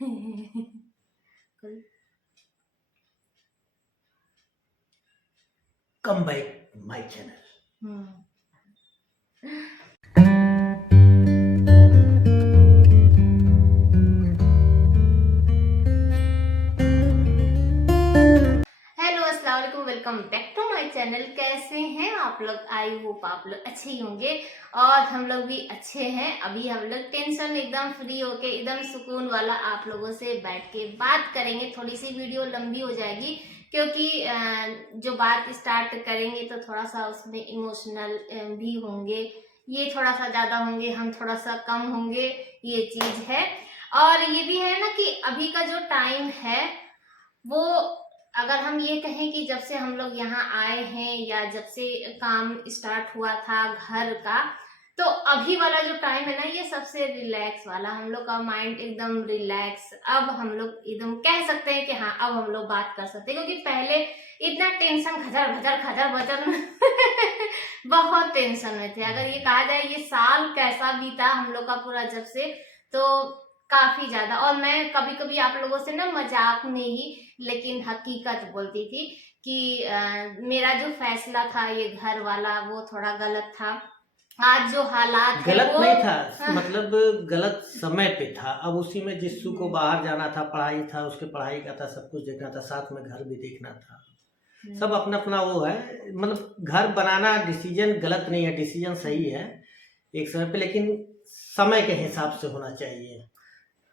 Come back my channel. Hello अस्सलाम वालेकुम, welcome back to my channel. कैसे हैं आप लोग? आई होप आप लोग अच्छे ही होंगे और हम लोग भी अच्छे हैं। अभी हम लोग टेंशन एकदम फ्री होके एकदम सुकून वाला आप लोगों से बैठ के बात करेंगे। थोड़ी सी वीडियो लंबी हो जाएगी क्योंकि जो बात स्टार्ट करेंगे तो थोड़ा सा उसमें इमोशनल भी होंगे। ये थोड़ा सा ज्यादा होंगे, हम थोड़ा सा कम होंगे, ये चीज है। और ये भी है ना कि अभी का जो टाइम है वो, अगर हम ये कहें कि जब से हम लोग यहाँ आए हैं या जब से काम स्टार्ट हुआ था घर का, तो अभी वाला जो टाइम है ना, ये सबसे रिलैक्स वाला। हम लोग का माइंड एकदम रिलैक्स। अब हम लोग एकदम कह सकते हैं कि हाँ, अब हम लोग बात कर सकते हैं, क्योंकि पहले इतना टेंशन, खजर भजर खजर भजर बहुत टेंशन में थे। अगर ये कहा जाए ये साल कैसा बीता हम लोग का पूरा जब से, तो काफी ज्यादा। और मैं कभी कभी आप लोगों से ना मजाक में ही लेकिन हकीकत बोलती थी कि मेरा जो फैसला था ये घर वाला, वो थोड़ा गलत था। आज जो हालात है गलत वो नहीं था, मतलब गलत समय पे था। अब उसी में जिस्सू को बाहर जाना था, पढ़ाई था, उसके पढ़ाई का था, सब कुछ देखना था, साथ में घर भी देखना था। सब अपना अपना वो है। मतलब घर बनाना डिसीजन गलत नहीं है, डिसीजन सही है एक समय पे, लेकिन समय के हिसाब से होना चाहिए।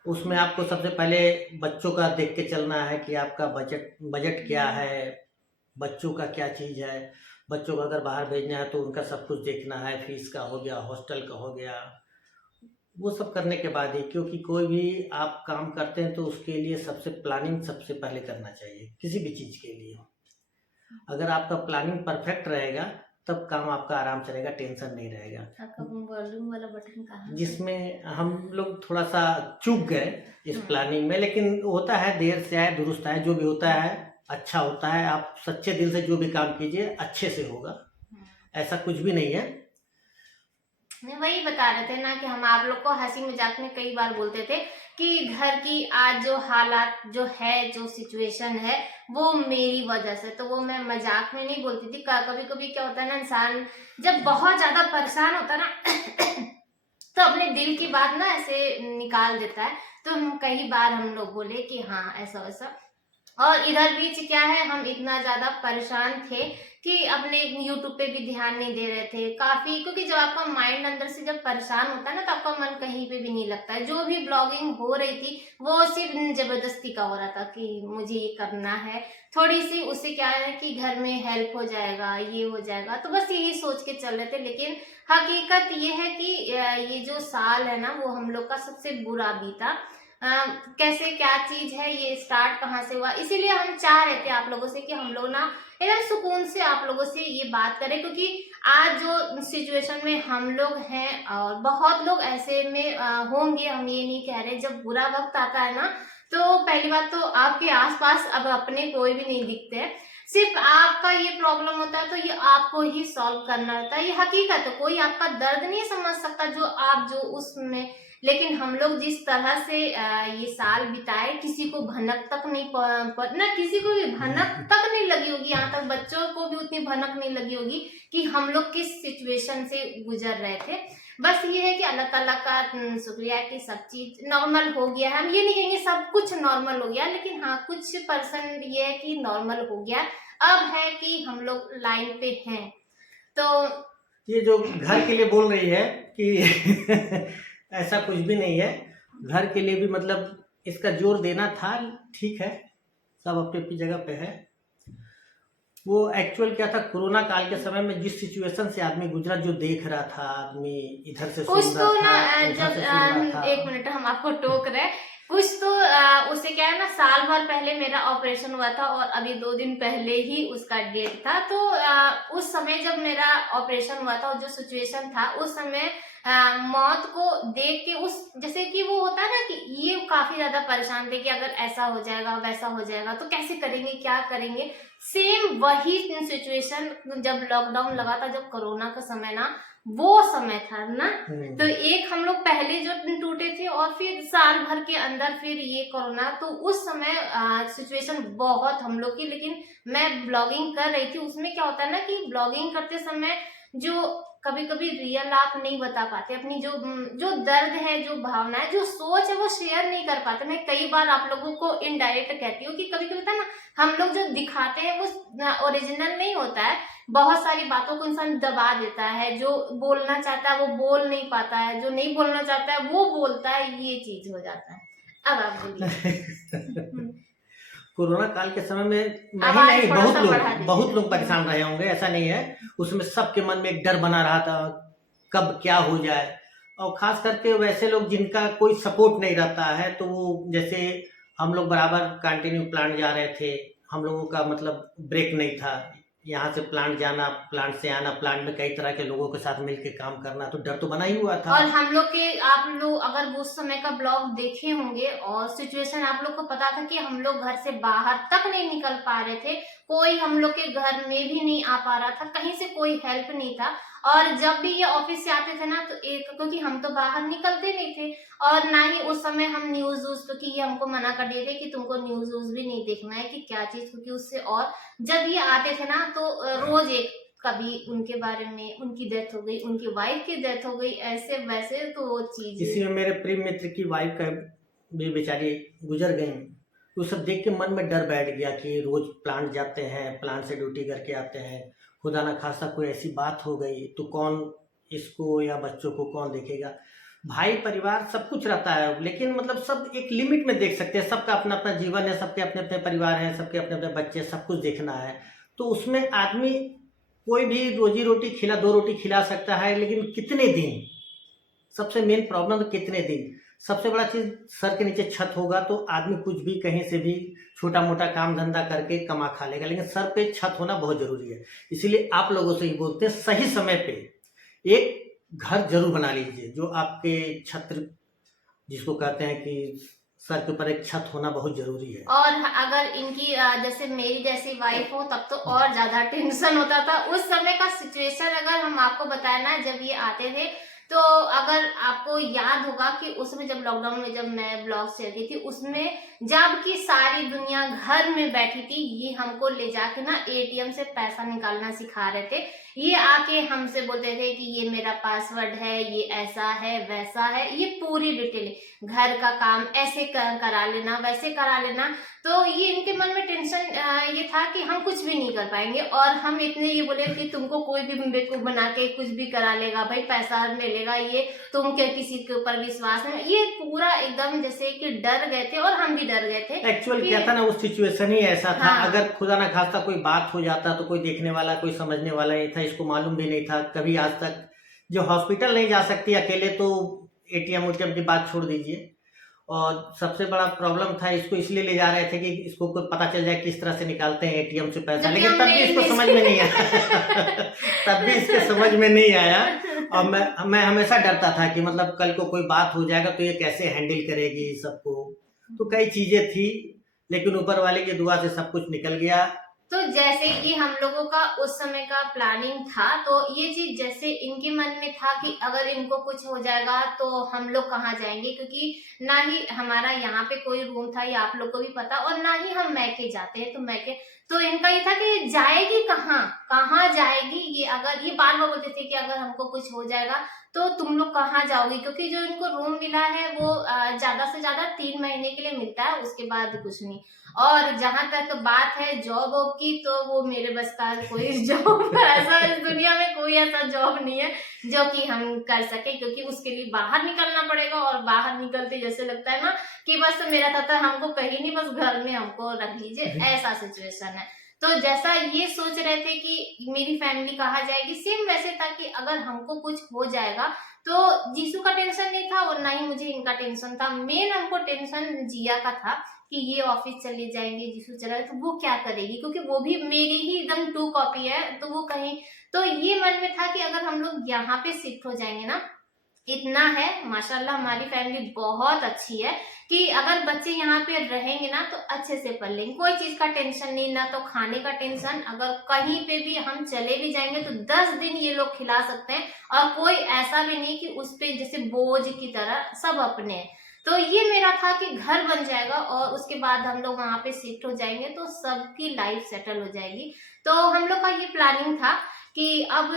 उसमें आपको सबसे पहले बच्चों का देख के चलना है कि आपका बजट क्या है, बच्चों का क्या चीज़ है। बच्चों को अगर बाहर भेजना है तो उनका सब कुछ देखना है, फीस का हो गया, हॉस्टल का हो गया, वो सब करने के बाद ही। क्योंकि कोई भी आप काम करते हैं तो उसके लिए सबसे प्लानिंग सबसे पहले करना चाहिए, किसी भी चीज़ के लिए। अगर आपका प्लानिंग परफेक्ट रहेगा तब काम आपका आराम चलेगा, टेंशन नहीं रहेगा। वॉल्यूम वाला बटन कहाँ है? जिसमें हम लोग थोड़ा सा चूक गए इस प्लानिंग में, लेकिन होता है, देर से आए दुरुस्त आए, जो भी होता है अच्छा होता है। आप सच्चे दिल से जो भी काम कीजिए अच्छे से होगा, ऐसा कुछ भी नहीं है। वही बता रहे थे ना कि हम आप लोग को हंसी मजाक में कई बार बोलते थे कि घर की आज जो हालात जो है, जो सिचुएशन है, वो मेरी वजह से। तो वो मैं मजाक में नहीं बोलती थी। कभी कभी क्या होता है ना, इंसान जब बहुत ज्यादा परेशान होता है ना तो अपने दिल की बात ना ऐसे निकाल देता है। तो हम कई बार हम लोग बोले कि हाँ ऐसा वैसा। और इधर बीच क्या है, हम इतना ज्यादा परेशान थे कि अपने यूट्यूब पे भी ध्यान नहीं दे रहे थे काफी। क्योंकि जब आपका माइंड अंदर से जब परेशान होता है ना, तो आपका मन कहीं पे भी नहीं लगता है। जो भी ब्लॉगिंग हो रही थी वो सिर्फ जबरदस्ती का हो रहा था कि मुझे ये करना है, थोड़ी सी उससे क्या है कि घर में हेल्प हो जाएगा, ये हो जाएगा, तो बस यही सोच के चल रहे थे। लेकिन हकीकत ये है कि ये जो साल है ना, वो हम लोग का सबसे बुरा बीता। कैसे, क्या चीज है, ये स्टार्ट कहाँ से हुआ, इसीलिए हम चाह रहे थे आप लोगों से कि हम लोग ना एकदम सुकून से आप लोगों से ये बात करें। क्योंकि आज जो सिचुएशन में हम लोग हैं, और बहुत लोग ऐसे में होंगे, हम ये नहीं कह रहे। जब बुरा वक्त आता है ना, तो पहली बात तो आपके आसपास अब अपने कोई भी नहीं दिखते हैं। सिर्फ आपका ये प्रॉब्लम होता है तो ये आपको ही सॉल्व करना रहता है। ये हकीकत है, कोई आपका दर्द नहीं समझ सकता जो आप जो उसमें। लेकिन हम लोग जिस तरह से ये साल बिताए, किसी को भनक तक नहीं ना किसी को भी भनक तक नहीं लगी होगी, यहाँ तक बच्चों को भी उतनी भनक नहीं लगी होगी कि हम लोग किस सिचुएशन से गुजर रहे थे। बस ये है कि अल्लाह ताला का शुक्रिया कि सब चीज नॉर्मल हो गया है। हम ये नहीं कहेंगे सब कुछ नॉर्मल हो गया, लेकिन हाँ कुछ परसेंट ये है कि नॉर्मल हो गया। अब है कि हम लोग लाइन पे हैं। तो ये जो घर के लिए बोल रही है कि ऐसा कुछ भी नहीं है। घर के लिए भी मतलब इसका जोर देना था, ठीक है, सब अपनी अपनी जगह पे है। वो एक्चुअल क्या था, कोरोना काल के समय में जिस सिचुएशन से आदमी गुजरा, जो देख रहा था आदमी, इधर से कुछ सुन तो रहा ना था, उधर से सुन रहा था। एक मिनट, हम आपको टोक रहे। कुछ तो उससे क्या है ना, साल भर पहले मेरा ऑपरेशन हुआ था और अभी 2 दिन पहले ही उसका डेट था। तो उस समय जब मेरा ऑपरेशन हुआ था और जो सिचुएशन था उस समय, मौत को देख के, उस जैसे कि वो होता है ना कि ये काफी ज्यादा परेशान थे कि अगर ऐसा हो जाएगा वैसा हो जाएगा तो कैसे करेंगे, क्या करेंगे। सेम वही सिचुएशन जब लॉकडाउन लगा था, जब कोरोना का समय ना, वो समय था ना। तो एक हम लोग पहले जो टूटे थे और फिर साल भर के अंदर फिर ये कोरोना, तो उस समय सिचुएशन बहुत हम लोग की, लेकिन मैं ब्लॉगिंग कर रही थी। उसमें क्या होता है ना कि ब्लॉगिंग करते समय जो कभी कभी रियल आप नहीं बता पाते अपनी जो दर्द है, जो भावना है, जो सोच है, वो शेयर नहीं कर पाते। मैं कई बार आप लोगों को इनडायरेक्ट कहती हूँ कि कभी कभी था ना, हम लोग जो दिखाते हैं वो ओरिजिनल नहीं होता है। बहुत सारी बातों को इंसान दबा देता है, जो बोलना चाहता है वो बोल नहीं पाता है, जो नहीं बोलना चाहता है वो बोलता है, ये चीज हो जाता है। अब आप बोलिए। कोरोना काल के समय में नहीं आवाज नहीं थोड़ा सा बढ़ा बहुत दीजिए। लोग परेशान रहे होंगे, ऐसा नहीं है। उसमें सबके मन में एक डर बना रहा था, कब क्या हो जाए। और खास करके वैसे लोग जिनका कोई सपोर्ट नहीं रहता है, तो वो जैसे हम लोग बराबर कंटिन्यू प्लांट जा रहे थे, हम लोगों का मतलब ब्रेक नहीं था। यहाँ से प्लांट जाना, प्लांट से आना, प्लांट में कई तरह के लोगों के साथ मिलकर काम करना, तो डर तो बना ही हुआ था। और हम लोग के, आप लोग अगर वो उस समय का ब्लॉग देखे होंगे और सिचुएशन आप लोग को पता था कि हम लोग घर से बाहर तक नहीं निकल पा रहे थे, कोई हम लोग के घर में भी नहीं आ पा रहा था, कहीं से कोई हेल्प नहीं था। और जब भी ये ऑफिस से आते थे ना, तो एक, क्योंकि हम तो बाहर निकलते नहीं थे और ना ही उस समय हम न्यूज क्योंकि ये हमको मना कर दिए थे कि तुमको न्यूज भी नहीं देखना है कि क्या चीज, क्योंकि उससे, और जब ये आते थे ना तो रोज एक, कभी उनके बारे में, उनकी डेथ हो गई, उनकी वाइफ की डेथ हो गई, ऐसे वैसे, तो वो चीज। इसी में मेरे प्रिय मित्र की वाइफ का भी बेचारी गुजर गई। तो सब देख के मन में डर बैठ गया कि रोज प्लांट जाते हैं, प्लांट से ड्यूटी करके आते हैं, खुदा ना खासा कोई ऐसी बात हो गई तो कौन इसको या बच्चों को कौन देखेगा। भाई परिवार सब कुछ रहता है, लेकिन मतलब सब एक लिमिट में देख सकते हैं। सबका अपना अपना जीवन है, सबके अपने अपने परिवार हैं, सबके अपने अपने बच्चे, सब कुछ देखना है। तो उसमें आदमी कोई भी रोजी रोटी खिला, 2 रोटी खिला सकता है, लेकिन कितने दिन, सबसे मेन प्रॉब्लम तो कितने दिन। सबसे बड़ा चीज, सर के नीचे छत होगा तो आदमी कुछ भी कहीं से भी छोटा मोटा काम धंधा करके कमा खा लेगा, लेकिन सर पे छत होना बहुत जरूरी है। इसीलिए आप लोगों से ही बोलते हैं, सही समय पे एक घर जरूर बना लीजिए, जो आपके छत्र जिसको कहते हैं कि सर के ऊपर एक छत होना बहुत जरूरी है। और अगर इनकी जैसे मेरी जैसी वाइफ हो तब तो और ज्यादा टेंशन होता था। उस समय का सिचुएशन अगर हम आपको बताए ना, जब ये आते थे, तो अगर आपको याद होगा कि उसमें जब लॉकडाउन में जब मैं ब्लॉग चल रही थी, उसमें जबकि सारी दुनिया घर में बैठी थी, ये हमको ले जाके ना एटीएम से पैसा निकालना सिखा रहे थे। ये आके हमसे बोलते थे कि ये मेरा पासवर्ड है, ये ऐसा है वैसा है, ये पूरी डिटेल, घर का काम ऐसे करा लेना, वैसे करा लेना। तो ये इनके मन में टेंशन ये था कि हम कुछ भी नहीं कर पाएंगे, और हम इतने ये बोले कि तुमको कोई भी बेवकूफ बना के कुछ भी करा लेगा, भाई पैसा ले लेगा, ये तुम क्या किसी के ऊपर विश्वास नहीं। ये पूरा एकदम जैसे कि डर गए थे और हम भी डर गए थे। एक्चुअल क्या था ना, उस सिचुएशन ही ऐसा था। हाँ। अगर खुदा ना खास्ता कोई बात हो जाता तो कोई देखने वाला, कोई समझने वाला नहीं था, इसको मालूम भी नहीं था कभी आज तक। जो हॉस्पिटल नहीं जा सकती अकेले, तो एटीएम उटीएम की बात छोड़ दीजिए। और सबसे बड़ा प्रॉब्लम था, इसको इसलिए ले जा रहे थे कि इसको कोई पता चल जाए किस तरह से निकालते हैं एटीएम से पैसा, लेकिन तब भी इसको समझ में नहीं आया। तब भी इसके समझ में नहीं आया। और मैं हमेशा डरता था कि मतलब कल को कोई बात हो जाएगा तो ये कैसे हैंडल करेगी सबको। तो कई चीजें थी, लेकिन ऊपर वाले की दुआ से सब कुछ निकल गया। तो जैसे कि हम लोगों का उस समय का प्लानिंग था, तो ये चीज जैसे इनके मन में था कि अगर इनको कुछ हो जाएगा तो हम लोग कहाँ जाएंगे, क्योंकि ना ही हमारा यहाँ पे कोई रूम था, ये आप लोग को भी पता, और ना ही हम मैके जाते हैं। तो मैके, तो इनका ये था कि जाएगी कहाँ जाएगी ये। अगर ये बार बार बोलते थे कि अगर हमको कुछ हो जाएगा तो तुम लोग कहाँ जाओगी, क्योंकि जो इनको रूम मिला है वो ज्यादा से ज्यादा 3 महीने के लिए मिलता है, उसके बाद कुछ नहीं। और जहां तक बात है जॉब वॉब की, तो वो मेरे बस का कोई जॉब ऐसा, इस दुनिया में कोई ऐसा जॉब नहीं है जो कि हम कर सके, क्योंकि उसके लिए बाहर निकलना पड़ेगा। और बाहर निकलते जैसे लगता है ना कि बस मेरा था हमको कहीं नहीं, बस घर में हमको रख लीजिए, ऐसा सिचुएशन है। तो जैसा ये सोच रहे थे कि मेरी फैमिली कहाँ जाएगी, सेम वैसे था कि अगर हमको कुछ हो जाएगा तो जीसू का टेंशन नहीं था और ना ही मुझे इनका टेंशन था। मेन हमको टेंशन जिया का था कि ये ऑफिस चले जाएंगे, जीसू चला तो वो क्या करेगी, क्योंकि वो भी मेरी ही एकदम 2 कॉपी है, तो वो कहीं, तो ये मन में था कि अगर हम लोग यहाँ पे शिफ्ट हो जाएंगे ना, इतना है माशाल्लाह हमारी फैमिली बहुत अच्छी है कि अगर बच्चे यहाँ पे रहेंगे ना तो अच्छे से पढ़ लेंगे, कोई चीज का टेंशन नहीं, ना तो खाने का टेंशन। अगर कहीं पे भी हम चले भी जाएंगे तो 10 दिन ये लोग खिला सकते हैं, और कोई ऐसा भी नहीं कि उस पे जैसे बोझ की तरह, सब अपने हैं। तो ये मेरा था कि घर बन जाएगा और उसके बाद हम लोग वहां पे शिफ्ट हो जाएंगे तो सबकी लाइफ सेटल हो जाएगी। तो हम लोग का ये प्लानिंग था कि अब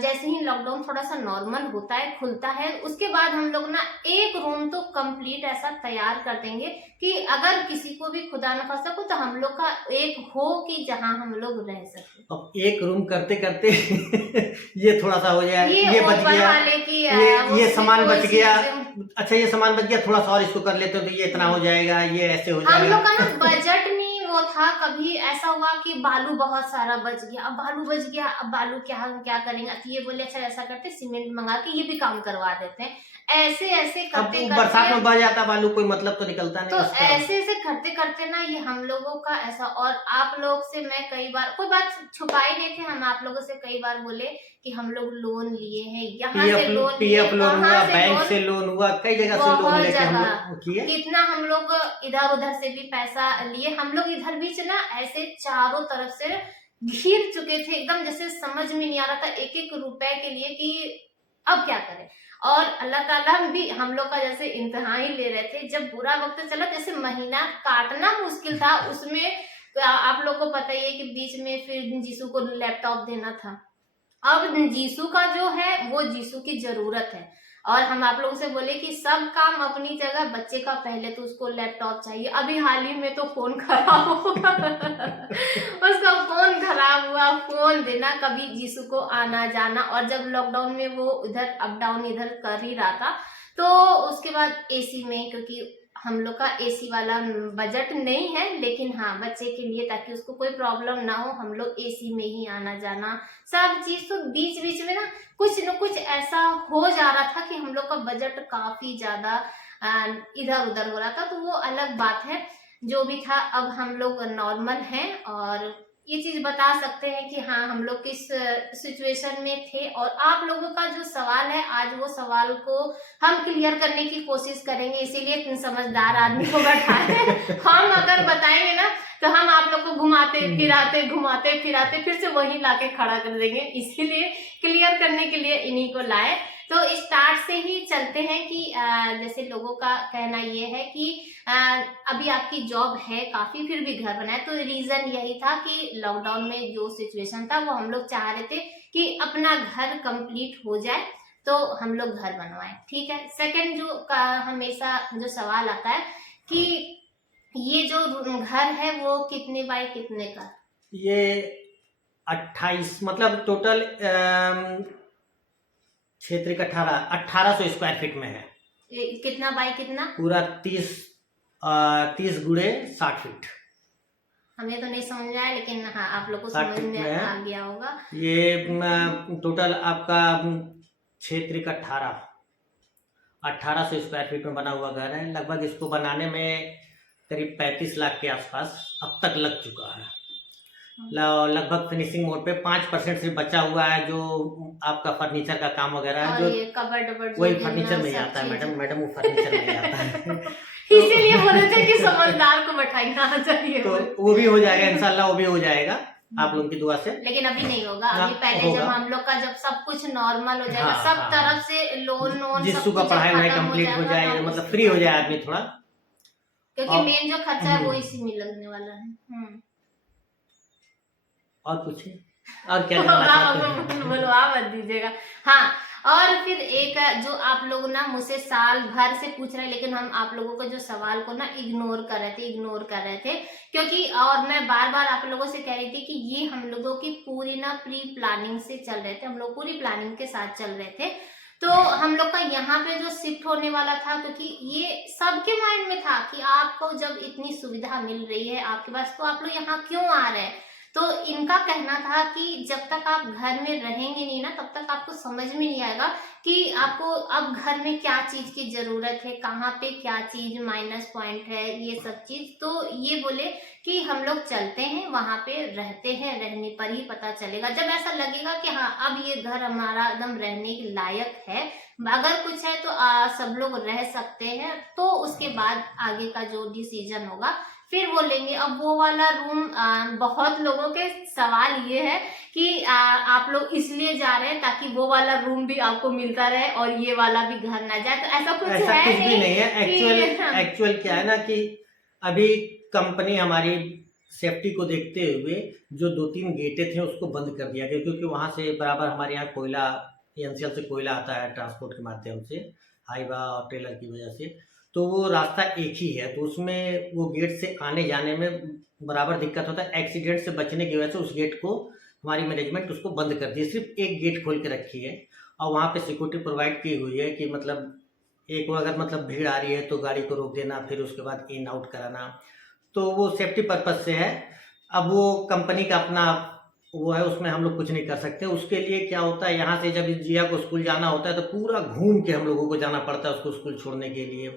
जैसे ही लॉकडाउन थोड़ा सा नॉर्मल होता है, खुलता है, उसके बाद हम लोग ना एक रूम तो कंप्लीट ऐसा तैयार कर देंगे कि अगर किसी को भी खुदा न खास्ता को तो हम लोग का एक हो कि जहां हम लोग रह सके। अब एक रूम करते करते ये थोड़ा सा हो जाए, ये बच ओपन गया, वाले की ये सामान बच गया, चीज़- अच्छा ये सामान बच गया, थोड़ा सा और इसको कर लेते हो तो ये इतना हो जाएगा, ये ऐसे हो हम जाएगा। लोग का ना बजट नहीं वो था। कभी ऐसा हुआ कि बालू बहुत सारा बच गया, अब बालू बच गया, अब बालू क्या हम क्या करेंगे, तो ये बोले अच्छा ऐसा करते सीमेंट मंगा के ये भी काम करवा देते हैं। ऐसे ऐसे अब करते बरसात में करते बह जाता बालू, कोई मतलब तो निकलता नहीं तो उसका। ऐसे ऐसे करते करते ना ये हम लोगों का ऐसा, और आप लोग से मैं कई बार कोई बात छुपा ही नहीं थे, हम आप लोगों से कई बार बोले कि हम लोग लोन लिए हैं, यहाँ से लोन लिए, पीएफ लोन हुआ, कहाँ से बैंक लोन, से लोन हुआ, कई जगह से लोन बहुत लेके हम जगह लोग किए। कितना हम लोग इधर उधर से भी पैसा लिए। हम लोग इधर बीच ना ऐसे चारों तरफ से घिर चुके थे एकदम, जैसे समझ में नहीं आ रहा था एक एक रुपए के लिए कि अब क्या करें। और अल्लाह ताला भी हम लोग का जैसे इम्तिहान ही ले रहे थे। जब बुरा वक्त चला, जैसे महीना काटना मुश्किल था, उसमें आप लोग को पता ही है कि बीच में फिर जीसू को लैपटॉप देना था। अब जीसू का जो है वो जीसू की जरूरत है, और हम आप लोगों से बोले कि सब काम अपनी जगह, बच्चे का पहले तो उसको लैपटॉप चाहिए। अभी हाल ही में तो फोन खराब हुआ उसका फोन खराब हुआ, फोन देना, कभी जीसू को आना जाना, और जब लॉकडाउन में वो इधर अप डाउन इधर कर ही रहा था, तो उसके बाद एसी में, क्योंकि हम लोग का एसी वाला बजट नहीं है, लेकिन हाँ बच्चे के लिए ताकि उसको कोई प्रॉब्लम ना हो, हम लोग एसी में ही आना जाना सब चीज। तो बीच बीच में ना कुछ न कुछ ऐसा हो जा रहा था कि हम लोग का बजट काफी ज्यादा इधर उधर हो रहा था। तो वो अलग बात है, जो भी था अब हम लोग नॉर्मल हैं, और ये चीज बता सकते हैं कि हाँ हम लोग किस सिचुएशन में थे। और आप लोगों का जो सवाल है, आज वो सवाल को हम क्लियर करने की कोशिश करेंगे, इसीलिए समझदार आदमी को बैठाए हम अगर बताएंगे ना तो हम आप लोग को घुमाते फिराते फिर से वहीं लाके खड़ा कर देंगे, इसीलिए क्लियर करने के लिए इन्हीं को लाए। तो स्टार्ट से ही चलते हैं कि जैसे लोगों का कहना ये है कि अभी आपकी जॉब है काफी, फिर भी घर बनाए, तो रीजन यही था कि लॉकडाउन में जो सिचुएशन था वो हम लोग चाह रहे थे कि अपना घर कंप्लीट हो जाए, तो हम लोग घर बनवाए। ठीक है। सेकंड जो हमेशा जो सवाल आता है कि ये जो घर है वो कितने बाय कितने का? ये 28 मतलब टोटल क्षेत्र का 1800 स्क्वायर फीट में है। कितना बाय कितना? पूरा 30 गुणे 60 फीट। हमें तो नहीं समझ आया, लेकिन हाँ आप लोग को 60 समझ फीट में में है। आ गया होगा। ये टोटल आपका क्षेत्र का 1800 स्क्वायर फीट में बना हुआ घर है। लगभग इसको बनाने में करीब 35 लाख के आसपास अब तक लग चुका है। लगभग फिनिशिंग मोड पे 5% सिर्फ बचा हुआ है, जो आपका फर्नीचर का काम वगैरह है, और जो ये कबर्ड वही फर्नीचर में ही आता है। मैडम वो फर्नीचर में ही आता है इसीलिए बोले थे कि समझदार को बैठाना चाहिए। तो वो भी हो जाएगा इंशाल्लाह, वो भी हो जाएगा आप लोगों की दुआ से। लेकिन अभी नहीं होगा, अभी हाँ, पहले होगा। जब हम लोग का जब सब कुछ नॉर्मल हो जाएगा, हाँ, सब हाँ, तरफ से लोन जिसको का पढ़ाई वढ़ाई कंप्लीट हो जाए, मतलब फ्री हो जाए आदमी थोड़ा, क्योंकि और मेन जो खर्चा है वो इसी में लगने वाला है। और कुछ और क्या जानना चाहते हैं? बोलो आप मत दीजिएगा। हाँ, और फिर एक जो आप लोग ना मुझसे साल भर से पूछ रहे हैं, लेकिन हम आप लोगों को जो सवाल को ना इग्नोर कर रहे थे क्योंकि, और मैं बार बार आप लोगों से कह रही थी कि ये हम लोगों की पूरी ना प्री प्लानिंग से चल रहे थे, हम लोग पूरी प्लानिंग के साथ चल रहे थे। तो हम लोग का यहाँ पे जो शिफ्ट होने वाला था, क्योंकि ये सबके माइंड में था कि आपको जब इतनी सुविधा मिल रही है आपके पास, तो आप लोग यहाँ क्यों आ रहे हैं। तो इनका कहना था कि जब तक आप घर में रहेंगे नहीं ना, तब तक आपको समझ में नहीं आएगा कि आपको अब घर में क्या चीज की जरूरत है, कहाँ पे क्या चीज माइनस पॉइंट है, ये सब चीज। तो ये बोले कि हम लोग चलते हैं वहां पे, रहते हैं, रहने पर ही पता चलेगा। जब ऐसा लगेगा कि हाँ अब ये घर हमारा एकदम रहने के लायक है, अगर कुछ है तो सब लोग रह सकते हैं, तो उसके बाद आगे का जो डिसीजन होगा फिर वो लेंगे। अब वो वाला रूम बहुत लोगों के सवाल ये है कि आप लोग इसलिए जा रहे हैं ताकि वो वाला रूम भी आपको मिलता रहे और ये वाला भी घर ना जाए, तो ऐसा कुछ ऐसा है कुछ भी नहीं है। कि एक्चुअल क्या है ना कि अभी कंपनी हमारी सेफ्टी को देखते हुए जो 2-3 गेटें थे उसको बंद कर दिया गया, क्योंकि वहां से बराबर हमारे यहाँ कोयला, एनसीएल से कोयला आता है ट्रांसपोर्ट के माध्यम से, हाईवा और ट्रेलर की वजह से। तो वो रास्ता एक ही है, तो उसमें वो गेट से आने जाने में बराबर दिक्कत होता है। एक्सीडेंट से बचने की वजह से उस गेट को हमारी मैनेजमेंट उसको बंद कर दी है, सिर्फ एक गेट खोल के रखी है। और वहाँ पे सिक्योरिटी प्रोवाइड की हुई है कि मतलब एक वो अगर मतलब भीड़ आ रही है तो गाड़ी को रोक देना, फिर उसके बाद इन आउट कराना, तो वो सेफ्टी पर्पज से है। अब वो कंपनी का अपना वो है, उसमें हम लोग कुछ नहीं कर सकते। उसके लिए क्या होता है, यहाँ से जब जिया को स्कूल जाना होता है तो पूरा घूम के हम लोगों को जाना पड़ता है उसको स्कूल छोड़ने के लिए।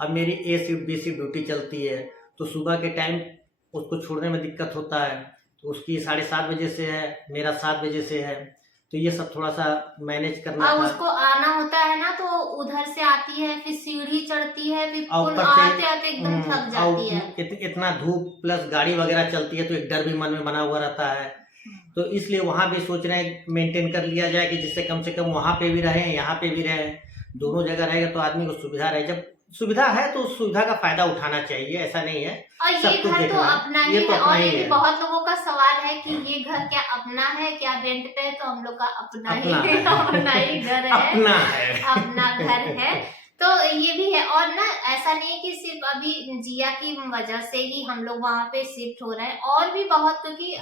अब मेरी ए शिफ्ट बी शिफ्ट ड्यूटी चलती है, तो सुबह के टाइम उसको छोड़ने में दिक्कत होता है, तो उसकी 7:30 बजे से है, मेरा 7 बजे से है, तो ये सब थोड़ा सा मैनेज करना और था। उसको आना होता है ना, तो उधर से आती है, फिर सीढ़ी चढ़ती है, फिर और पुल ऊपर से आते आते एकदम थक जाती है। इतना धूप प्लस गाड़ी वगैरह चलती है तो एक डर भी मन में बना हुआ रहता है। तो इसलिए वहां भी सोच रहे हैं मेंटेन कर लिया जाए कि जिससे कम से कम वहां पे भी रहे, यहाँ पे भी रहे, दोनों जगह रहेगा तो आदमी को सुविधा रहे। जब सुविधा है तो उस सुविधा का फायदा उठाना चाहिए, ऐसा नहीं है। और ये सब कुछ घर तो देखना है, अपना ही ये तो है। अपना और ही ये भी है। बहुत लोगों का सवाल है कि ये घर क्या अपना है, क्या रेंट पे है, तो हम लोग का अपना ही अपना है। अपना ही घर है, अपना है। अपना घर है। तो ये भी है। और ना ऐसा नहीं है कि सिर्फ अभी जिया की वजह से ही हम लोग वहां पे शिफ्ट हो रहे हैं, और भी बहुत, क्योंकि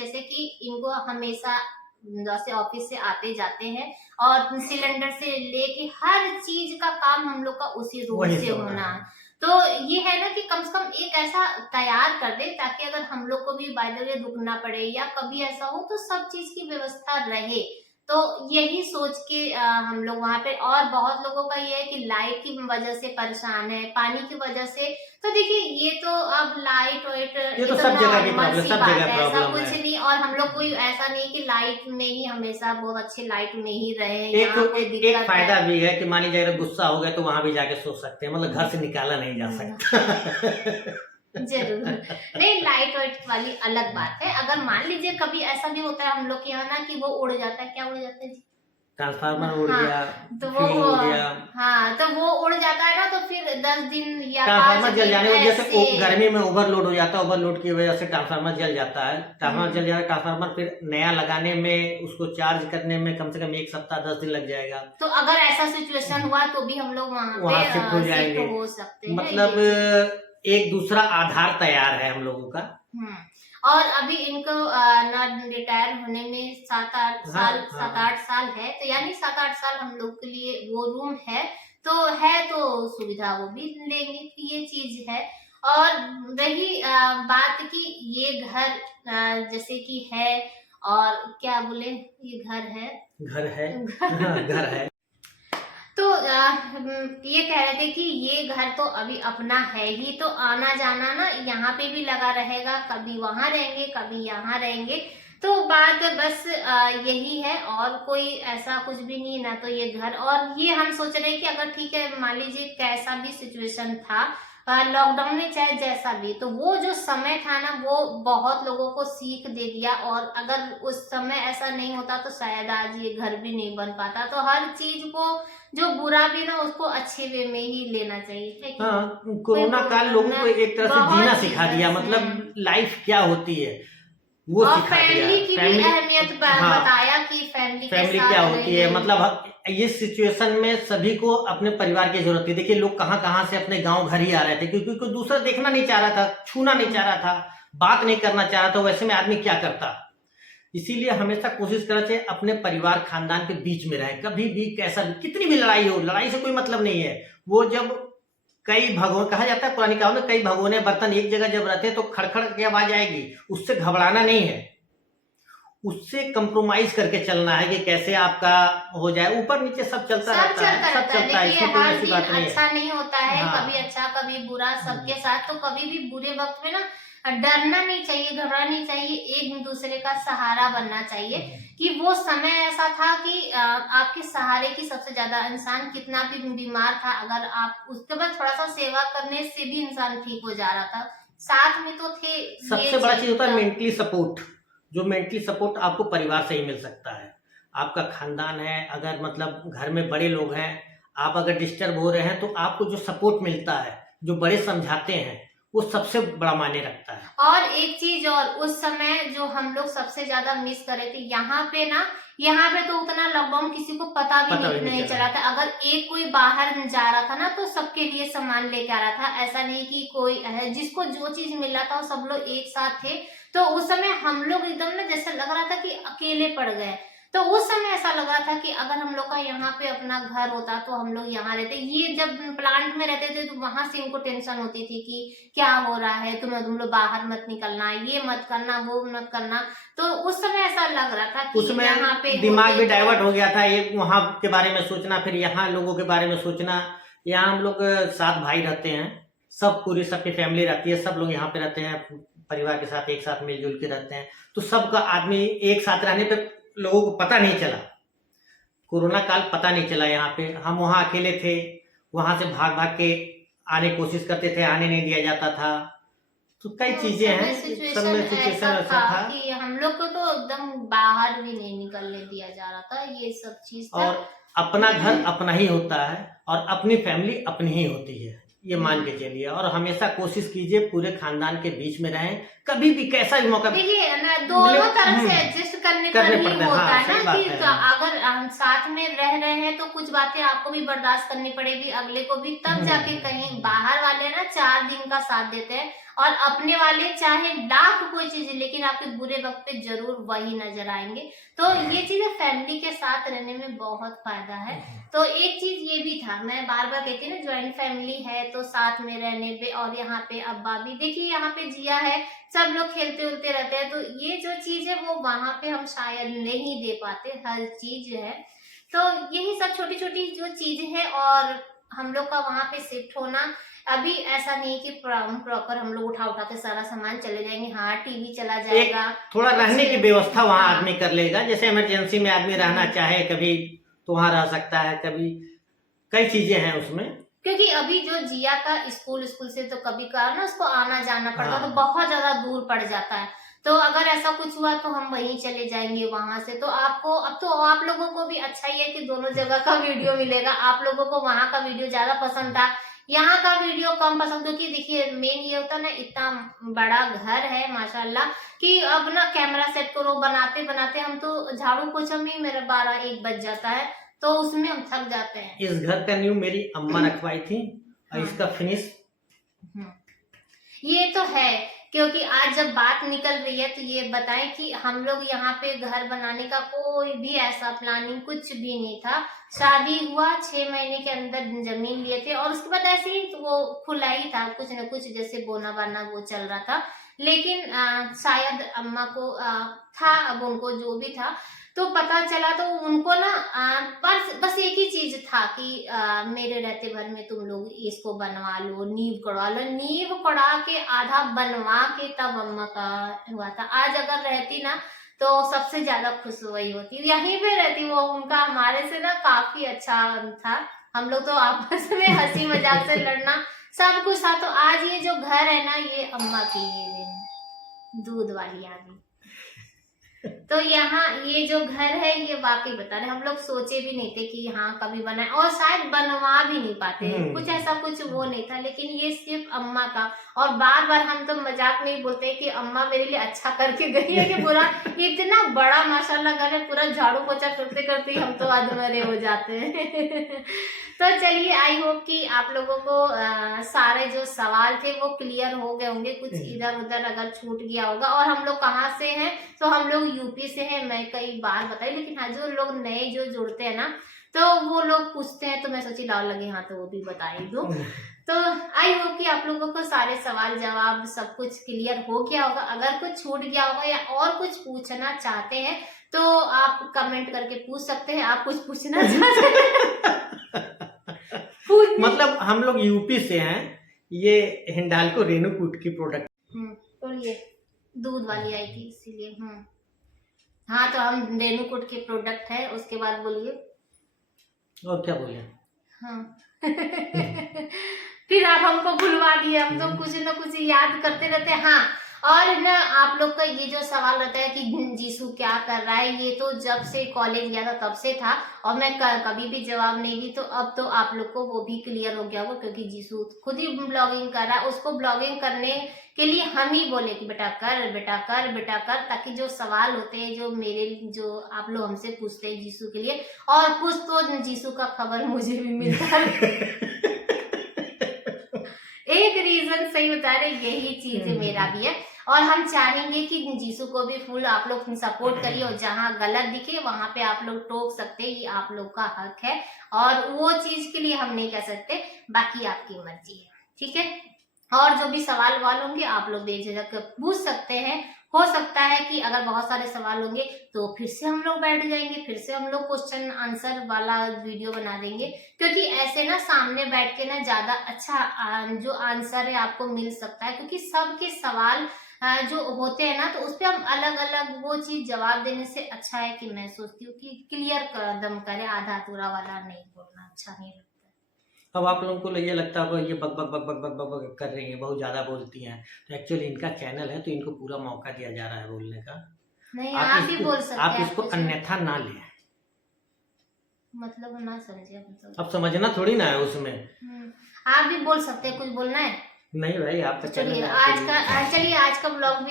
जैसे कि इनको हमेशा जैसे ऑफिस से आते जाते हैं और सिलेंडर से लेके हर चीज का काम हम लोग का उसी रूम वही से सब होना है। है। तो ये है ना कि कम से कम एक ऐसा तैयार कर दे ताकि अगर हम लोग को भी बाय द वे रुकना पड़े या कभी ऐसा हो तो सब चीज की व्यवस्था रहे। तो यही सोच के हम लोग वहां पे। और बहुत लोगों का ये है कि लाइट की वजह से परेशान है, पानी की वजह से। तो देखिए ये तो अब लाइट वाइट ये तो तो सब जगह की नॉर्मल प्रॉब्लम, सी सब बात जगह है, ऐसा प्रॉब्लम कुछ है। नहीं। और हम लोग कोई ऐसा नहीं कि लाइट में ही हमेशा बहुत अच्छी लाइट में ही रहे, एक यहाँ कोई एक दिक्कत फायदा है। भी है कि मान लीजिए अगर गुस्सा हो गया तो वहां भी जाके सो सकते हैं, मतलब घर से निकाला नहीं जा सकता। जरूर नहीं, लाइट वाइट वाली अलग बात है। अगर मान लीजिए कभी ऐसा भी होता है हम लोग के यहाँ ना कि वो उड़ जाता है, क्या उड़ जाता है जी? ट्रांसफार्मर उड़ हाँ, गया, तो फ्यूज उड़ गया। हाँ, तो वो उड़ जाता है ना, तो फिर 10 दिन या 5 ट्रांसफार्मर जल दिन जाने की वजह से ऐसे। गर्मी में ओवरलोड हो जाता है, ओवरलोड की वजह से ट्रांसफार्मर जल जाता है। ट्रांसफार्मर जल हम्म, जाता है, ट्रांसफार्मर फिर नया लगाने में, उसको चार्ज करने में कम से कम 1 सप्ताह 10 दिन लग जाएगा। तो अगर ऐसा सिचुएशन हुआ तो भी हम लोग वहां वहां पे शिफ्ट हो शिफ्ट जाएंगे। हो सकते हैं, मतलब ये चीज। एक दूसरा आधार तैयार है हम लोगों का। हम्म। और अभी इनको ना रिटायर होने में 7-8 हाँ साल, हाँ 7-8 साल है, तो यानी 7-8 साल हम लोग के लिए वो रूम है। तो है तो सुविधा वो भी लेंगे, तो ये चीज है। और रही बात की ये घर जैसे कि है, और क्या बोले, ये घर है, घर है। हाँ, घर है। तो ये कह रहे थे कि ये घर तो अभी अपना है ही, तो आना जाना ना यहाँ पे भी लगा रहेगा, कभी वहां रहेंगे कभी यहाँ रहेंगे। तो बात बस यही है, और कोई ऐसा कुछ भी नहीं ना। तो ये घर, और ये हम सोच रहे हैं कि अगर ठीक है मान लीजिए कैसा भी सिचुएशन था लॉकडाउन में, चाहे जैसा भी, तो वो जो समय था ना वो बहुत लोगों को सीख दे दिया। और अगर उस समय ऐसा नहीं होता तो शायद आज ये घर भी नहीं बन पाता। तो हर चीज को जो बुरा भी ना उसको अच्छे वे में ही लेना चाहिए, है कि हाँ, नहीं? कोरोना काल लोगों को एक तरह से बहुत जीना चीजें सिखा दिया, मतलब लाइफ क्या होती है वो और सिखा दिया। फैमिली की भी अहमियत हाँ, बताया कि फैमिली के फैमिली साथ क्या होती है, रहिए। मतलब ये सिचुएशन में सभी को अपने परिवार की जरूरत थी। देखिए लोग कहाँ कहाँ से अपने गांव घर ही आ रहे थे, क्योंकि कोई दूसरा देखना नहीं चाह रहा था, छूना नहीं चाह रहा था, बात नहीं करना चाह रहा था। वैसे में आदमी क्या करता। इसीलिए हमेशा कोशिश करना चाहिए अपने परिवार खानदान के बीच में रहे। कभी भी कैसा भी, कितनी भी लड़ाई हो, लड़ाई से कोई मतलब नहीं है। वो जब कई भगोने, कहा जाता है पुरानी कहावत में, कई भगोने बर्तन एक जगह जब रहते हैं तो खड़खड़ की आवाज आएगी, उससे घबराना नहीं है, उससे कंप्रोमाइज करके चलना है कि कैसे आपका हो जाए। ऊपर नीचे सब चलता सब रहता है, सब चलता है, देखिए इसमें कोई हर ऐसी दिन बात नहीं है। अच्छा नहीं होता है, हाँ। कभी अच्छा कभी बुरा सबके साथ। तो कभी भी बुरे वक्त में ना डरना नहीं चाहिए, घबराना नहीं चाहिए, एक दूसरे का सहारा बनना चाहिए। कि वो समय ऐसा था कि आपके सहारे की सबसे ज्यादा, इंसान कितना भी बीमार था, अगर आप उसके बाद थोड़ा सा सेवा करने से भी इंसान ठीक हो जा रहा था। साथ में तो थे। सबसे बड़ा चीज होता है मेंटली सपोर्ट। जो मेंटली सपोर्ट आपको परिवार से ही मिल सकता है। आपका खानदान है, अगर मतलब घर में बड़े लोग हैं, आप अगर डिस्टर्ब हो रहे हैं तो आपको जो सपोर्ट मिलता है, जो बड़े समझाते हैं, वो सबसे बड़ा मायने रखता है। और एक चीज और, उस समय जो हम लोग सबसे ज्यादा मिस कर रहे थे, यहाँ पे तो उतना लॉकडाउन किसी को पता भी नहीं चला था। अगर एक कोई बाहर जा रहा था ना तो सबके लिए सामान लेके आ रहा था। ऐसा नहीं कि कोई जिसको जो चीज मिल रहा था वो सब लोग एक साथ थे। तो उस समय हम लोग एकदम ना जैसे लग रहा था कि अकेले पड़ गए। तो उस समय ऐसा लग रहा था कि अगर हम लोग का यहाँ पे अपना घर होता तो हम लोग यहाँ रहते। ये जब प्लांट में रहते थे तो वहां से इनको टेंशन होती थी कि क्या हो रहा है, तुम लोग बाहर मत निकलना, ये मत करना, वो मत करना। तो उस समय ऐसा लग रहा था कि उसमें यहाँ पे दिमाग भी डाइवर्ट हो गया था। एक वहां के बारे में सोचना, फिर यहाँ लोगों के बारे में सोचना। यहाँ हम लोग 7 भाई रहते हैं, सब पूरी सबकी फैमिली रहती है, सब लोग यहाँ पे रहते हैं, परिवार के साथ एक साथ मिलजुल के रहते हैं। तो सबका आदमी एक साथ रहने पे लोगों को पता नहीं चला, कोरोना काल पता नहीं चला। यहाँ पे हम वहाँ अकेले थे, वहां से भाग भाग के आने की कोशिश करते थे, आने नहीं दिया जाता था। तो कई चीजें हैं, सब में सिचुएशन ऐसा था कि हम लोग को तो एकदम बाहर भी नहीं निकलने दिया जा रहा था, ये सब चीज था। और अपना घर अपना ही होता है और अपनी फैमिली अपनी ही होती है, ये मान के चलिए। और हमेशा कोशिश कीजिए पूरे खानदान के बीच में रहें, कभी भी कैसा भी मौका। देखिए ना, दोनों तरफ से एडजस्ट करने पर ही होता है ना, कि अगर हम साथ में रह रहे हैं तो कुछ बातें आपको भी बर्दाश्त करनी पड़ेगी, अगले को भी, तब जाके कहीं। बाहर वाले ना 4 दिन का साथ देते हैं और अपने वाले चाहे लाख कोई चीज, लेकिन आपके बुरे वक्त पे जरूर वही नजर आएंगे। तो ये चीजें फैमिली के साथ रहने में बहुत फायदा है। तो एक चीज ये भी था, मैं बार बार कहती हूँ ना, ज्वाइंट फैमिली है तो साथ में रहने पे। और यहाँ पे अब्बा भी, देखिए यहाँ पे जिया है, सब लोग खेलते उलते रहते हैं। तो ये जो चीज है वो वहां पे हम शायद नहीं दे पाते, हर चीज है। तो यही सब छोटी छोटी जो चीज है। और हम लोग का वहां पे शिफ्ट होना, अभी ऐसा नहीं कि प्रॉपर हम लोग उठा के सारा सामान चले जाएंगे। हाँ, टीवी चला जाएगा, थोड़ा रहने की व्यवस्था वहाँ आदमी कर लेगा। जैसे इमरजेंसी में आदमी रहना चाहे कभी तो वहाँ रह सकता है, कभी कई चीजें हैं उसमें। क्योंकि अभी जो जिया का स्कूल से तो कभी कभार ना उसको आना जाना पड़ता है, तो बहुत ज्यादा दूर पड़ जाता है। तो अगर ऐसा कुछ हुआ तो हम वहीं चले जाएंगे वहां से। तो आपको, अब तो आप लोगों को भी अच्छा ही है कि दोनों जगह का वीडियो मिलेगा। आप लोगों को वहां का वीडियो ज्यादा पसंद था, यहाँ का वीडियो कम पसंद। क्योंकि देखिए मेन ये होता है ना, इतना बड़ा घर है माशाल्लाह, कि अब ना कैमरा सेट करो, बनाते बनाते हम तो झाड़ू पोछा में ही मेरा 12-1 बज जाता है, तो उसमें हम थक जाते हैं। इस घर का न्यू मेरी अम्मा रखवाई थी और इसका फिनिश ये तो है। क्योंकि आज जब बात निकल रही है तो ये बताएं कि हम लोग यहाँ पे घर बनाने का कोई भी ऐसा प्लानिंग कुछ भी नहीं था। शादी हुआ 6 महीने के अंदर जमीन लिए थे और उसके बाद ऐसे ही तो वो खुला ही था, कुछ न कुछ जैसे बोना बाना वो चल रहा था। लेकिन शायद अम्मा को था, अब उनको जो भी था तो पता चला, तो उनको ना बस एक ही चीज था कि मेरे रहते भर में तुम लोग इसको बनवा लो, नींव कड़वा लो। नींव कड़ा के आधा बनवा के तब अम्मा का हुआ था। आज अगर रहती ना तो सबसे ज्यादा खुश वही होती, यहीं पे रहती वो। उनका हमारे से ना काफी अच्छा था, हम लोग तो आपस में हंसी मजाक से लड़ना सब कुछ था। तो आज ये जो घर है ना, ये अम्मा की ये दूध वाली आ गई। तो यहाँ ये जो घर है ये वाकई बता रहे, हम लोग सोचे भी नहीं थे कि हाँ कभी बनाए, और शायद बनवा भी नहीं पाते, कुछ ऐसा कुछ वो नहीं था। लेकिन ये सिर्फ अम्मा का। और बार बार हम तो मजाक में ही बोलते हैं कि अम्मा मेरे लिए अच्छा करके गई है कि पूरा इतना बड़ा माशाल्लाह घर है, पूरा झाड़ू पोछा करते करते हम तो अधमरे हो जाते हैं। तो चलिए, आई होप कि आप लोगों को सारे जो सवाल थे वो क्लियर हो गए होंगे। कुछ इधर उधर अगर छूट गया होगा। और हम लोग कहाँ से हैं, तो हम लोग यूपी से हैं, मैं कई बार बताई। लेकिन हाँ, जो लोग नए जो जुड़ते हैं ना तो वो लोग पूछते हैं, तो मैं सोची लाओ लगे हाँ तो वो भी बता ही दूं। तो आई होप कि आप लोगों को सारे सवाल जवाब सब कुछ क्लियर हो गया होगा। अगर कुछ छूट गया होगा या और कुछ पूछना चाहते हैं तो आप कमेंट करके पूछ सकते हैं। आप कुछ पूछना चाहते हैं? मतलब हम लोग यूपी से हैं, ये हिंडाल्को रेणुकूट की प्रोडक्ट। बोलिए, दूध वाली आई थी इसीलिए। हाँ, तो हम रेणुकूट के प्रोडक्ट है। उसके बाद बोलिए और क्या बोले। हाँ। फिर आप हमको भुलवा दिए, हम तो कुछ न कुछ याद करते रहते हैं। हाँ, और ना आप लोग का ये जो सवाल रहता है कि जीसू क्या कर रहा है, ये तो जब से कॉलेज गया था तब से था और मैं कभी भी जवाब नहीं दी, तो अब तो आप लोग को वो भी क्लियर हो गया होगा, क्योंकि जीसू खुद ही ब्लॉगिंग कर रहा है। उसको ब्लॉगिंग करने के लिए हम ही बोले कि बेटा कर, बेटा कर, बेटा कर, ताकि जो सवाल होते हैं जो आप लोग हमसे पूछते हैं जीसू के लिए, और कुछ तो जीसू का खबर मुझे भी मिलता है। एक रीजन सही बता रहे, यही चीज मेरा भी है। और हम चाहेंगे कि जीसू को भी फुल आप लोग सपोर्ट करिए, और जहाँ गलत दिखे वहां पे आप लोग टोक सकते हैं, ये आप लोग का हक है, और वो चीज के लिए हम नहीं कह सकते, बाकी आपकी मर्जी है, ठीक है। और जो भी सवाल होंगे आप लोग बेझिझक पूछ सकते हैं। हो सकता है कि अगर बहुत सारे सवाल होंगे तो फिर से हम लोग बैठ जाएंगे, फिर से हम लोग क्वेश्चन आंसर वाला वीडियो बना देंगे, क्योंकि ऐसे ना सामने बैठ के ना ज्यादा अच्छा जो आंसर है आपको मिल सकता है, क्योंकि सबके सवाल जो होते हैं ना, तो उस पर हम अलग अलग वो चीज जवाब देने से अच्छा है कि मैं सोचती हूँ कि क्लियर कदम करे, आधा अधूरा वाला नहीं बोलना अच्छा नहीं लगता। अब आप लोगों को ये लगता होगा ये बक बक बक बक बक बक बक कर रही हैं, बहुत ज़्यादा बोलती हैं, तो एक्चुअली इनका चैनल है तो इनको पूरा मौका दिया जा रहा है बोलने का। नहीं, आप भी बोल सकते हैं, आप इसको अन्यथा ना लें, मतलब ना समझे मतलब। अब समझना थोड़ी ना है उसमें। आप भी बोल सकते हैं, कुछ बोलना है? नहीं भाई, आप चलिए आज का ब्लॉग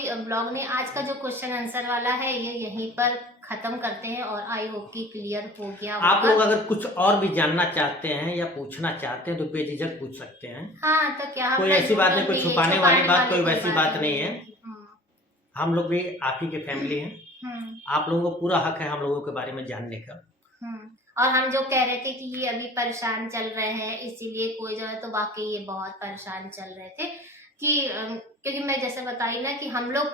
नहीं, आज का जो क्वेश्चन आंसर वाला है ये यहीं पर खत्म करते हैं, और आई होप कि क्लियर हो गया होगा। आप लोग अगर कुछ और भी जानना चाहते हैं या पूछना चाहते हैं तो बेझिझक पूछ सकते हैं। हाँ, तो क्या कोई ऐसी बात नहीं, कोई छुपाने वाली बात, कोई वैसी बात नहीं है। हम लोग भी आप ही के फैमिली हैं, आप लोगों को पूरा हक है हम लोगों के बारे में जानने का। और हम जो कह रहे थे कि ये अभी परेशान चल रहे हैं इसीलिए कोई जो है, तो वाकई ये बहुत परेशान चल रहे थे कि क्योंकि मैं जैसे बताई ना कि हम लोग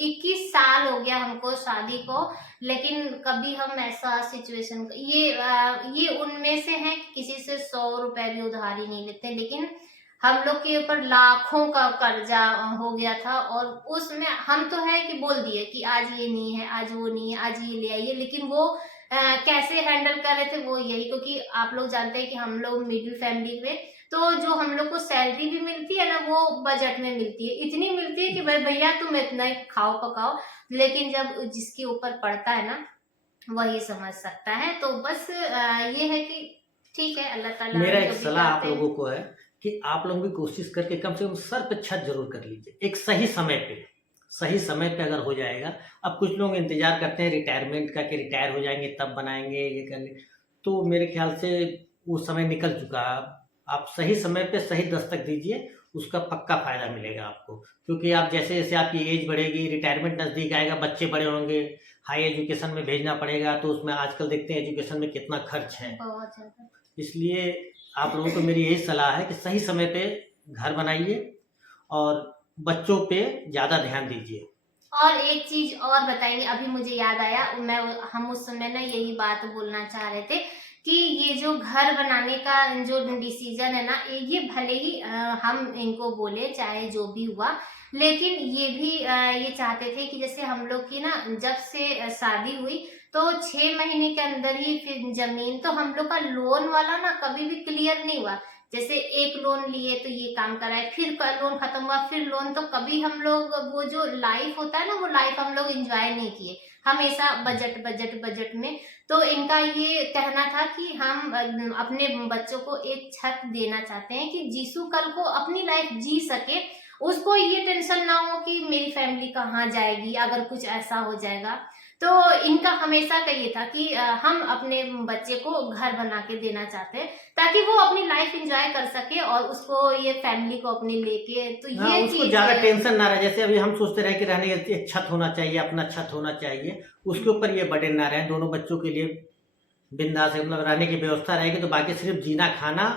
21 साल हो गया हमको शादी को, लेकिन कभी हम ऐसा सिचुएशन ये उनमें से है कि किसी से 100 रुपए भी उधारी नहीं लेते, लेकिन हम लोग के ऊपर लाखों का कर्जा हो गया था, और उसमें हम तो है कि बोल दिए कि आज ये नहीं है, आज वो नहीं है, आज ये ले आइए, लेकिन वो कैसे हैंडल कर रहे थे वो यही, क्योंकि आप लोग जानते हैं कि हम लोग मिडिल फैमिली में, तो जो हम लोग को सैलरी भी मिलती है ना वो बजट में मिलती है, इतनी मिलती है कि भाई भैया तुम इतना ही खाओ पकाओ, लेकिन जब जिसके ऊपर पड़ता है ना वही समझ सकता है। तो बस ये है कि ठीक है, अल्लाह ताला। मेरा एक सलाह आप लोगों को है कि आप लोग भी कोशिश करके कम से कम सर पे छत जरूर कर लीजिए, एक सही समय पे अगर हो जाएगा। अब कुछ लोग इंतजार करते हैं रिटायरमेंट का कि रिटायर हो जाएंगे तब बनाएंगे ये करेंगे, तो मेरे ख्याल से वो समय निकल चुका है। आप सही समय पे सही दस्तक दीजिए, उसका पक्का फायदा मिलेगा आपको, क्योंकि आप जैसे जैसे आपकी एज बढ़ेगी, रिटायरमेंट नज़दीक आएगा, बच्चे बड़े होंगे, हाई एजुकेशन में भेजना पड़ेगा, तो उसमें आजकल देखते हैं एजुकेशन में कितना खर्च है। बहुत ज्यादा। इसलिए आप लोगों को मेरी यही सलाह है कि सही समय पे घर बनाइए और बच्चों पे ज़्यादा ध्यान दीजिए। और एक चीज और बताएंगे, अभी मुझे याद आया, हम उस समय ना यही बात बोलना चाह रहे थे कि ये जो घर बनाने का जो डिसीजन है ना, ये भले ही हम इनको बोले चाहे जो भी हुआ, लेकिन ये भी ये चाहते थे कि जैसे हम लोग की ना जब से शादी हुई तो 6 महीने के अंदर ही फिर जमीन, तो हम लोग का लोन वाला ना कभी भी क्लियर नहीं हुआ। जैसे एक लोन लिए तो ये काम कराए, फिर लोन खत्म हुआ, फिर लोन, तो कभी हम लोग वो जो लाइफ होता है ना वो लाइफ हम लोग एंजॉय नहीं किए, हमेशा बजट बजट बजट में। तो इनका ये कहना था कि हम अपने बच्चों को एक छत देना चाहते हैं कि जीसू कल को अपनी लाइफ जी सके, उसको ये टेंशन ना हो कि मेरी फैमिली कहाँ जाएगी अगर कुछ ऐसा हो जाएगा। तो इनका हमेशा का ये था कि हम अपने बच्चे को घर बना के देना चाहते हैं ताकि वो अपनी लाइफ एंजॉय कर सके, और उसको ये फैमिली को अपने लेके, तो ये उसको ज्यादा टेंशन ना रहे। जैसे अभी हम सोचते रहे कि रहने एक छत होना चाहिए, अपना छत होना चाहिए, उसके ऊपर ये बर्डन ना रहे, दोनों बच्चों के लिए बिंदास मतलब रहने की व्यवस्था रहेगी, तो बाकी सिर्फ जीना खाना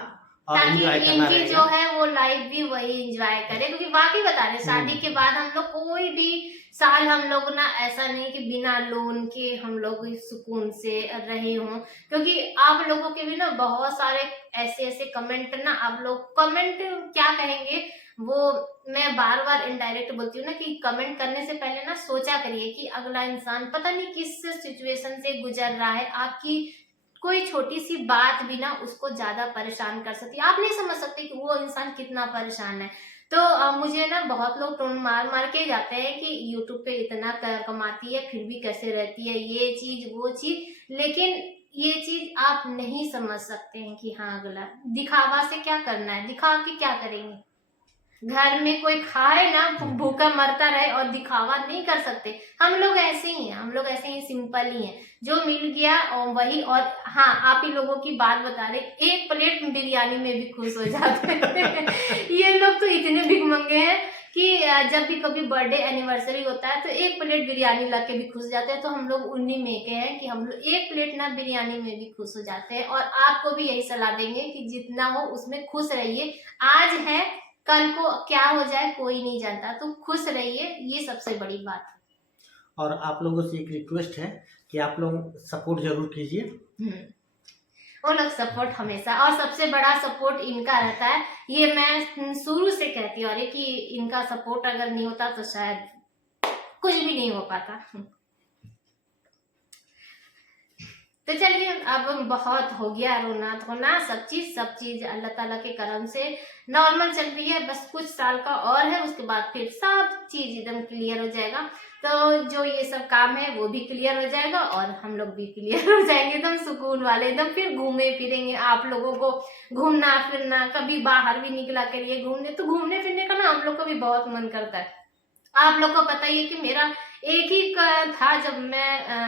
और एंजॉय करना इनकी जो है वो लाइफ भी वही एंजॉय करे, क्योंकि वाकई बता रहे शादी के बाद हम लोग कोई भी साल हम लोग ना ऐसा नहीं कि बिना लोन के हम लोग सुकून से रहे हों, क्योंकि आप लोगों के भी ना बहुत सारे ऐसे ऐसे कमेंट ना, आप लोग कमेंट क्या कहेंगे वो मैं बार बार इनडायरेक्ट बोलती हूँ ना कि कमेंट करने से पहले ना सोचा करिए कि अगला इंसान पता नहीं किस सिचुएशन से गुजर रहा है, आपकी कोई छोटी सी बात भी ना उसको ज्यादा परेशान कर सकती है। आप नहीं समझ सकते कि वो इंसान कितना परेशान है। तो मुझे ना बहुत लोग टोन मार मार के जाते हैं कि यूट्यूब पे इतना कमाती है फिर भी कैसे रहती है, ये चीज वो चीज। लेकिन ये चीज आप नहीं समझ सकते हैं कि हाँ अगला दिखावा से क्या करना है, दिखा के क्या करेंगे। घर में कोई खाए ना भूखा मरता रहे और दिखावा नहीं कर सकते। हम लोग ऐसे ही हैं, हम लोग ऐसे ही सिंपल ही हैं, जो मिल गया और वही। और हाँ, आप ही लोगों की बात बता रहे, एक प्लेट बिरयानी में भी खुश हो जाते हैं। ये लोग तो इतने भिखमंगे हैं कि जब भी कभी बर्थडे एनिवर्सरी होता है तो एक प्लेट बिरयानी ला के भी खुश जाते हैं। तो हम लोग उन्हीं में के हैं कि हम लोग एक प्लेट ना बिरयानी में भी खुश हो जाते हैं। और आपको भी यही सलाह देंगे कि जितना हो उसमें खुश रहिए। आज है, कल को क्या हो जाए कोई नहीं जानता, तो खुश रहिए, ये सबसे बड़ी बात है। और आप लोगों से एक रिक्वेस्ट है कि आप लोग सपोर्ट जरूर कीजिए। वो लोग सपोर्ट हमेशा, और सबसे बड़ा सपोर्ट इनका रहता है। ये मैं शुरू से कहती आ रही कि इनका सपोर्ट अगर नहीं होता तो शायद कुछ भी नहीं हो पाता। तो चलिए, अब बहुत हो गया रोना धोना, सब चीज अल्लाह ताला के करम से नॉर्मल चल रही है। बस कुछ साल का और है, उसके बाद फिर सब चीज एकदम क्लियर हो जाएगा। तो जो ये सब काम है वो भी क्लियर हो जाएगा और हम लोग भी क्लियर हो जाएंगे, एकदम सुकून वाले, एकदम फिर घूमे फिरेंगे। आप लोगों को घूमना फिरना, कभी बाहर भी निकला करिए घूमने, तो घूमने फिरने का ना हम लोग को भी बहुत मन करता है। आप लोग को पता ही है कि मेरा एक ही था,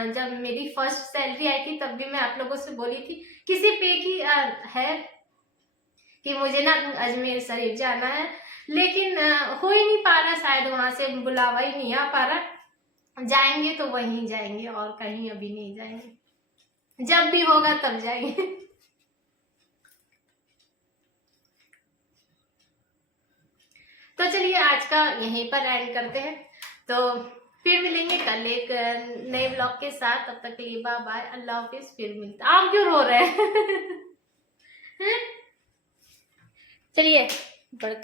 जब मेरी फर्स्ट सैलरी आई थी तब भी मैं आप लोगों से बोली थी किसी पे की है कि मुझे ना अजमेर शरीफ जाना है, लेकिन हो ही नहीं पा रहा, शायद वहां से बुलावा ही नहीं आ पा रहा। जाएंगे तो वहीं जाएंगे और कहीं अभी नहीं जाएंगे, जब भी होगा तब जाएंगे। तो चलिए आज का यहीं पर एंड करते हैं, तो फिर मिलेंगे कल एक नए ब्लॉग के साथ। तब तक के लिए बाय बाय, अल्लाह हाफिज। फिर मिलते, आप क्यों रो रहे हैं? चलिए।